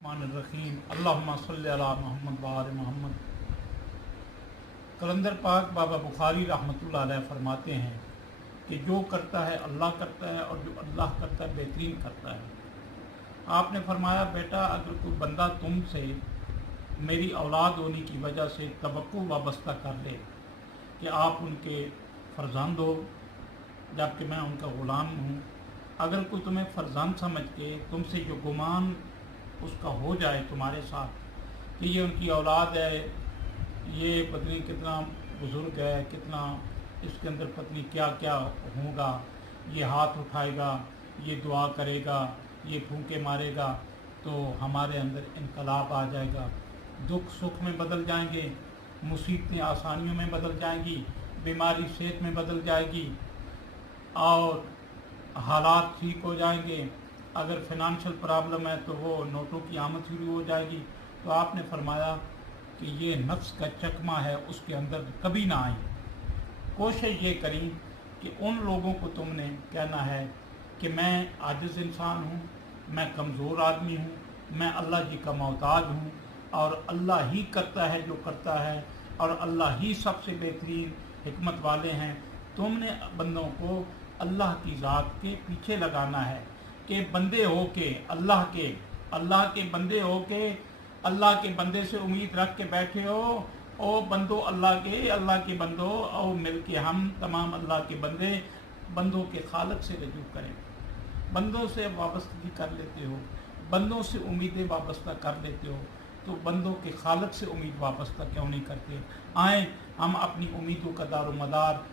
रहीम अल्लाहुम्मा सल्ली अला मुहम्मद व आले मुहम्मद। कलंदर पाक बाबा बुखारी रहमतुल्लाह अलैह फरमाते हैं कि जो करता है अल्लाह करता है और जो अल्लाह करता है बेहतरीन करता है। आपने फरमाया, बेटा अगर कोई बंदा तुमसे मेरी औलाद होने की वजह से तवक्को वाबस्ता कर ले कि आप उनके फ़र्जंद हो जबकि मैं उनका ग़ुलाम हूँ, अगर कोई तुम्हें फ़र्जंद समझ के तुमसे जो गुमान उसका हो जाए तुम्हारे साथ कि ये उनकी औलाद है, ये पत्नी कितना बुज़ुर्ग है, कितना इसके अंदर पत्नी क्या क्या होगा, ये हाथ उठाएगा, ये दुआ करेगा, ये फूंके मारेगा, तो हमारे अंदर इनकलाब आ जाएगा। दुख सुख में बदल जाएंगे, मुसीबतें आसानियों में बदल जाएंगी, बीमारी सेहत में बदल जाएगी और हालात ठीक हो जाएंगे। अगर फिनंशियल प्रॉब्लम है तो वो नोटों की आमद शुरू हो जाएगी। तो आपने फरमाया कि ये नफ्स का चकमा है, उसके अंदर कभी ना आए। कोशिश ये करी कि उन लोगों को तुमने कहना है कि मैं आजिज़ इंसान हूँ, मैं कमज़ोर आदमी हूँ, मैं अल्लाह जी का मोहताज हूँ और अल्लाह ही करता है जो करता है और अल्लाह ही सबसे बेहतरीन हिकमत वाले हैं। तुमने बंदों को अल्लाह की ज़ात के पीछे लगाना है कि बंदे हो के अल्लाह के बंदे हो के अल्लाह के बंदे से उम्मीद रख के बैठे हो। ओ बंदो अल्लाह के बंदो, और मिल के हम तमाम अल्लाह के बंदों के खालक से रजू करें। बंदों से वाबस्तगी कर लेते हो, बंदों से उम्मीदें वाबस्ता कर लेते हो, तो बंदों के खालक से उम्मीद वाबस्ता क्यों नहीं करते? आए हम अपनी उम्मीदों का दारो मदार